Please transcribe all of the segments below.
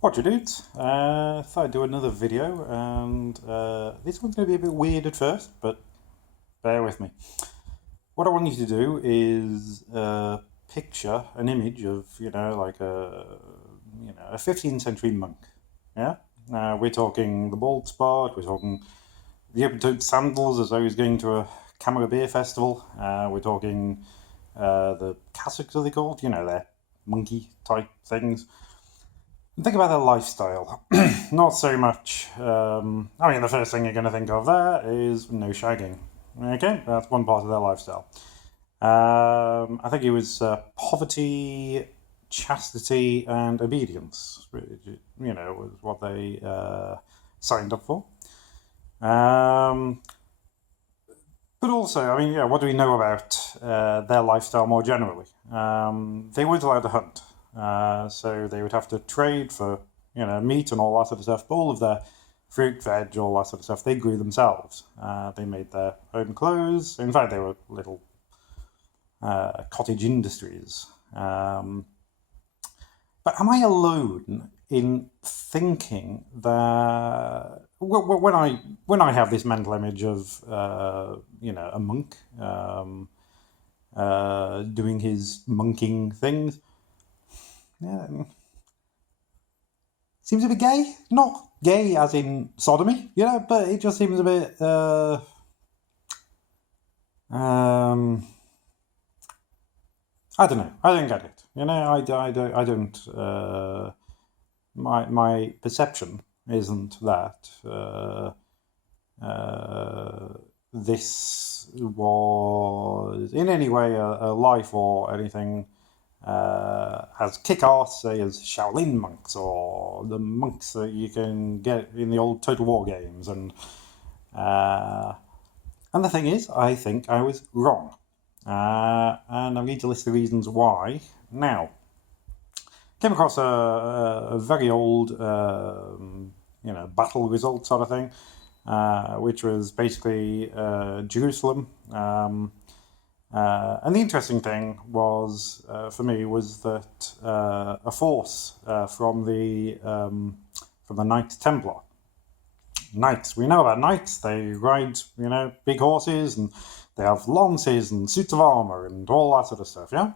What you do? Thought I'd do another video, and this one's going to be a bit weird at first, but bear with me. What I want you to do is picture an image of, like a 15th century monk. Yeah, we're talking the bald spot. We're talking the open-toed sandals as though he's going to a Camera Beer Festival. We're talking the cassocks, are they called? They're monkey type things. Think about their lifestyle. Not so much. The first thing you're going to think of there is no shagging. Okay, that's one part of their lifestyle. I think it was poverty, chastity, and obedience. Was what they signed up for. But also, what do we know about their lifestyle more generally? They weren't allowed to hunt. So they would have to trade for, meat and all that sort of stuff. But all of their fruit, veg, all that sort of stuff, they grew themselves. They made their own clothes. In fact, they were little cottage industries. But am I alone in thinking that when I have this mental image of a monk doing his monking things? Yeah, seems a bit gay. Not gay as in sodomy, but it just seems a bit. I don't know. I don't get it. I don't. My perception isn't that this was in any way a life or anything. As kick-ass, say, as Shaolin monks or the monks that you can get in the old Total War games, and the thing is, I think I was wrong, and I'm going to list the reasons why now. Came across a very old, battle result sort of thing, which was basically Jerusalem. And the interesting thing was, for me, was that a force from the Knights Templar. Knights, we know about knights. They ride, big horses, and they have lances and suits of armor and all that sort of stuff. Yeah.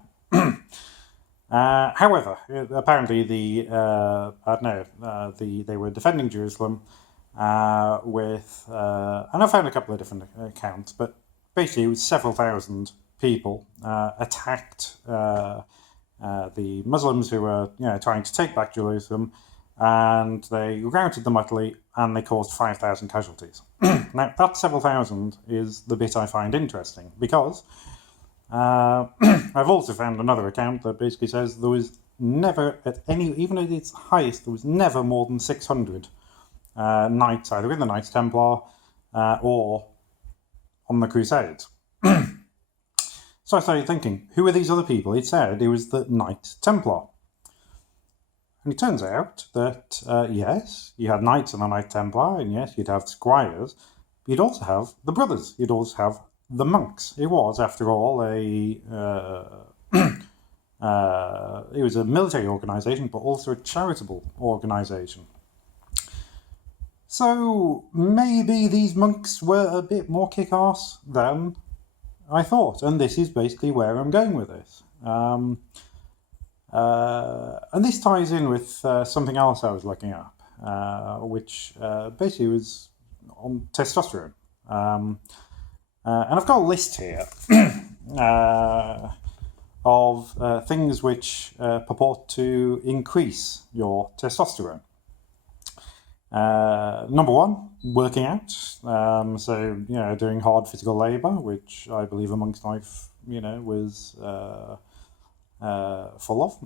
However, apparently they were defending Jerusalem with, and I found a couple of different accounts, but basically it was several thousand people attacked the Muslims who were trying to take back Jerusalem, and they routed them utterly, and they caused 5,000 casualties. Now, that several thousand is the bit I find interesting, because I've also found another account that basically says there was never, even at its highest, there was never more than 600 knights, either in the Knights Templar or on the Crusades. So I started thinking, who are these other people? It said it was the Knights Templar. And it turns out that, yes, you had knights in the Knights Templar, and yes, you'd have squires, but you'd also have the brothers, you'd also have the monks. It was, after all, it was a military organisation, but also a charitable organisation. So maybe these monks were a bit more kick-ass than I thought, and this is basically where I'm going with this. And this ties in with something else I was looking up, which basically was on testosterone. And I've got a list here of things which purport to increase your testosterone. Number one, working out. So, doing hard physical labour, which I believe a monk's life, was full of.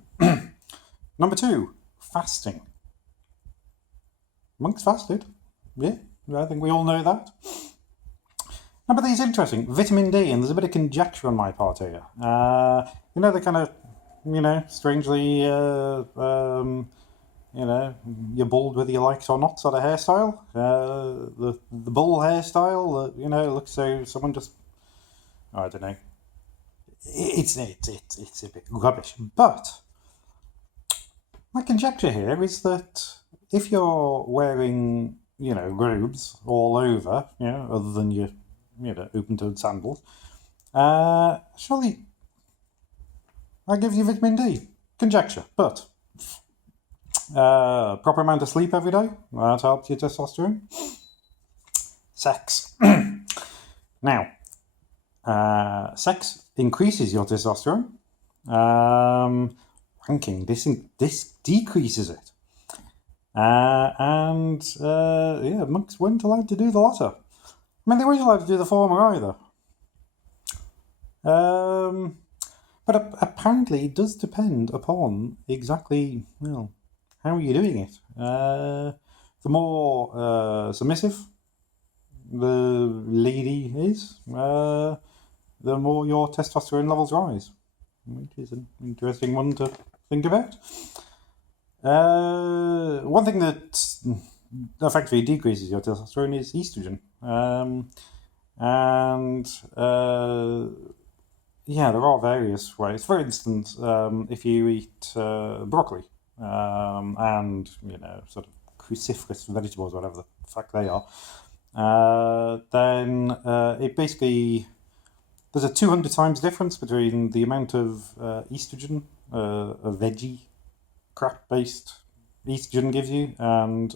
Number two, fasting. Monks fasted. Yeah, I think we all know that. Number three is interesting. Vitamin D, and there's a bit of conjecture on my part here. The kind of, strangely, you're bald whether you like it or not sort of hairstyle. The bull hairstyle, looks so someone just, I don't know. It's a bit rubbish. But My conjecture here is that if you're wearing, robes all over, other than your, open-toed sandals, surely that gives you vitamin D. Conjecture, but proper amount of sleep every day, that helps your testosterone. Sex. Now, sex increases your testosterone. Wanking, this decreases it. Monks weren't allowed to do the latter. I mean, they weren't allowed to do the former either. But apparently it does depend upon exactly, how are you doing it? The more submissive the lady is, the more your testosterone levels rise, which is an interesting one to think about. One thing that effectively decreases your testosterone is estrogen. There are various ways. For instance, if you eat broccoli and, sort of cruciferous vegetables, whatever the fuck they are, then it basically, there's a 200 times difference between the amount of estrogen a veggie crap-based estrogen gives you, and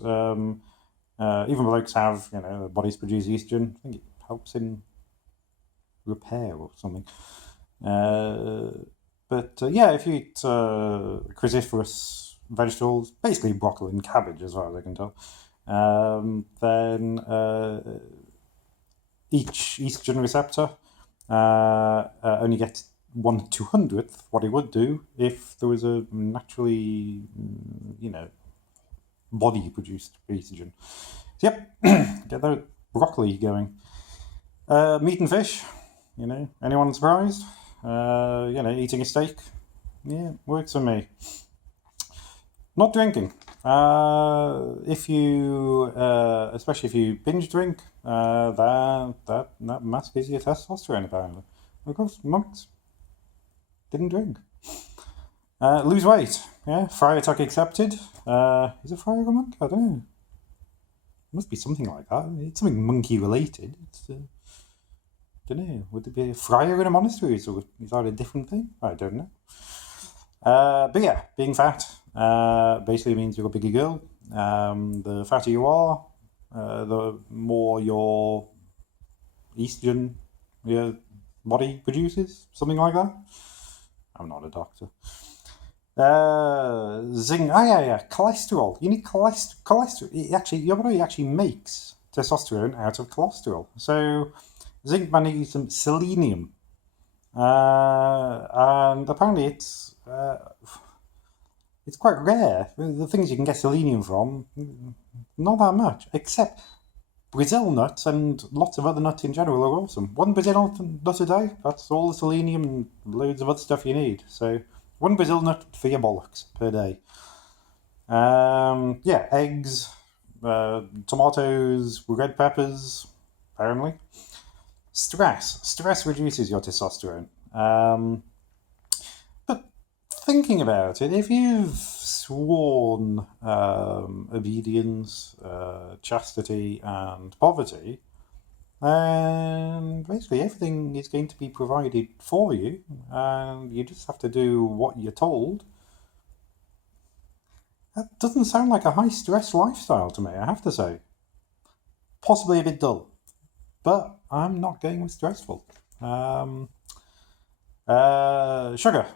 even blokes have, bodies produce estrogen. I think it helps in repair or something. If you eat cruciferous vegetables, basically broccoli and cabbage as far as I can tell, then each estrogen receptor only gets 1/200th what it would do if there was a naturally, body-produced estrogen. So, yep, get that broccoli going. Meat and fish, anyone surprised? Eating a steak, works for me. Not drinking. If you, especially if you binge drink, that masks your testosterone apparently. Of course, monks didn't drink. Lose weight, Friar Tuck accepted. Is a friar a monk? I don't know. It must be something like that. It's something monkey related. Don't know. Would there be a friar in a monastery? Or is that a different thing? I don't know. Being fat basically means you're a bigger girl. The fatter you are, the more your estrogen your body produces, something like that. I'm not a doctor. Cholesterol. You need cholesterol. Your body actually makes testosterone out of cholesterol. So zinc, magnesium, selenium, and apparently it's quite rare. The things you can get selenium from, not that much, except Brazil nuts and lots of other nuts in general are awesome. One Brazil nut a day, that's all the selenium and loads of other stuff you need. So one Brazil nut for your bollocks per day. Eggs, tomatoes, red peppers, apparently. Stress reduces your testosterone. But thinking about it, if you've sworn obedience, chastity, and poverty, and basically everything is going to be provided for you, and you just have to do what you're told. That doesn't sound like a high-stress lifestyle to me, I have to say. Possibly a bit dull, but I'm not going with stressful. Sugar.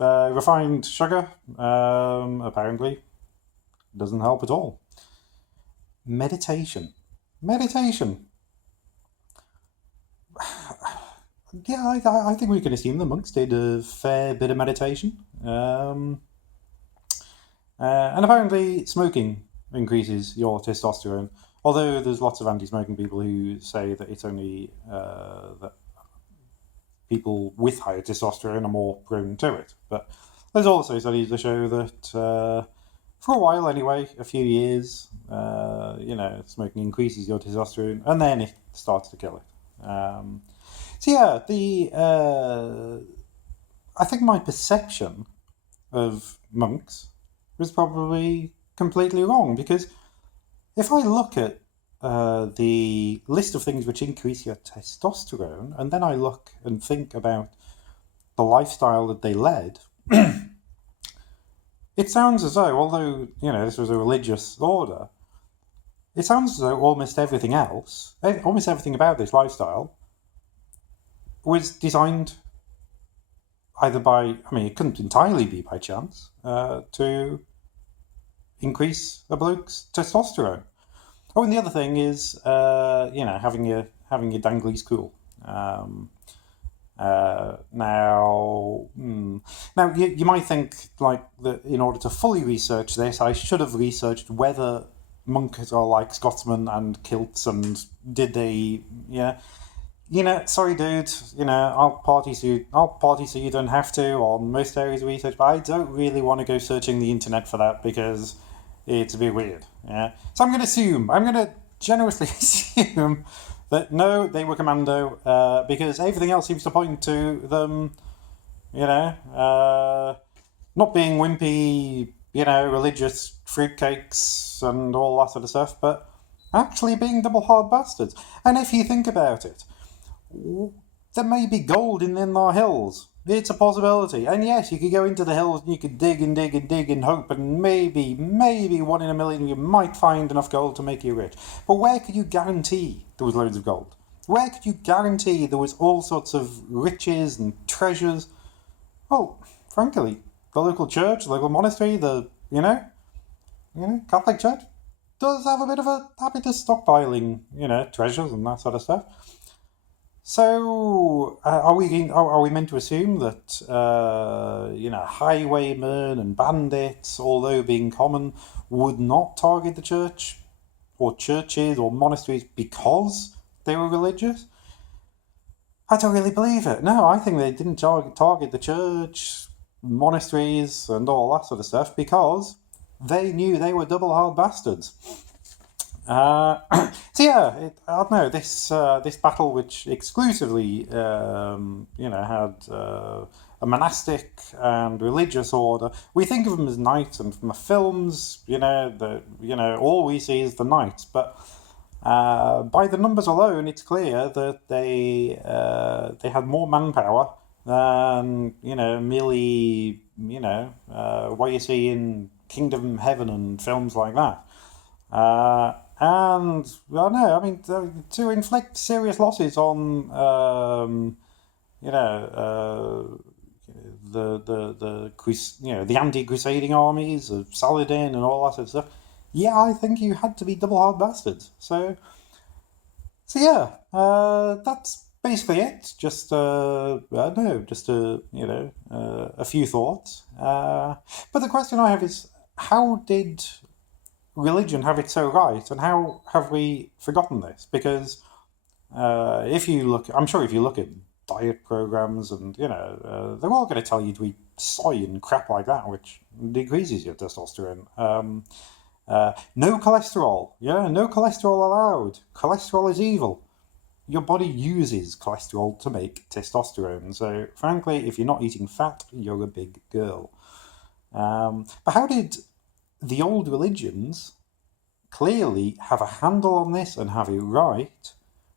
Refined sugar, apparently, doesn't help at all. Meditation. I think we can assume the monks did a fair bit of meditation. And apparently smoking increases your testosterone, although there's lots of anti-smoking people who say that it's only that people with higher testosterone are more prone to it. But there's also studies that show that for a while anyway, a few years, smoking increases your testosterone, and then it starts to kill it. I think my perception of monks was probably completely wrong, because if I look at the list of things which increase your testosterone, and then I look and think about the lifestyle that they led, it sounds as though, although, this was a religious order, it sounds as though almost everything else, almost everything about this lifestyle, was designed either it couldn't entirely be by chance, to increase a bloke's testosterone. Oh, and the other thing is, having your danglies cool. Now you might think that in order to fully research this, I should have researched whether monks are like Scotsmen and kilts, and did they, sorry, dude, I'll party so you don't have to on most areas of research, but I don't really want to go searching the internet for that, because it's a bit weird, yeah? So I'm going to generously assume that no, they were commando, because everything else seems to point to them, not being wimpy, religious fruitcakes and all that sort of stuff, but actually being double hard bastards. And if you think about it, there may be gold in their hills. It's a possibility. And yes, you could go into the hills and you could dig and dig and dig and hope, and maybe 1 in a million you might find enough gold to make you rich. But where could you guarantee there was loads of gold? Where could you guarantee there was all sorts of riches and treasures? Well, frankly, the local church, the local monastery, the Catholic Church does have a bit of a habit of stockpiling, treasures and that sort of stuff. So, are we meant to assume that highwaymen and bandits, although being common, would not target the church or churches or monasteries because they were religious? I don't really believe it. No, I think they didn't target the church, monasteries, and all that sort of stuff because they knew they were double hard bastards. So yeah, I don't know, this battle, which exclusively had a monastic and religious order. We think of them as knights, and from the films, all we see is the knights. But by the numbers alone, it's clear that they had more manpower than merely what you see in Kingdom Heaven and films like that. And well, no, I mean to inflict serious losses on the anti-crusading armies of Saladin and all that sort of stuff. Yeah, I think you had to be double hard bastards. So yeah, that's basically it. Just a few thoughts. But the question I have is, how did religion have it so right, and how have we forgotten this? Because if you look at diet programs, and they're all going to tell you to eat soy and crap like that, which decreases your testosterone. No cholesterol, no cholesterol allowed. Cholesterol is evil. Your body uses cholesterol to make testosterone. So frankly, if you're not eating fat, you're a big girl. But how did the old religions clearly have a handle on this and have it right,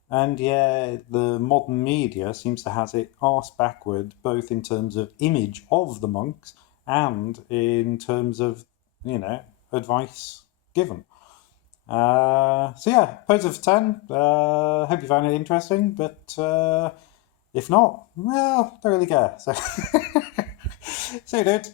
and the modern media seems to have it arse backward, both in terms of image of the monks and in terms of advice given. So yeah, positive 10. Hope you found it interesting, but if not, well, don't really care. So see you, dude.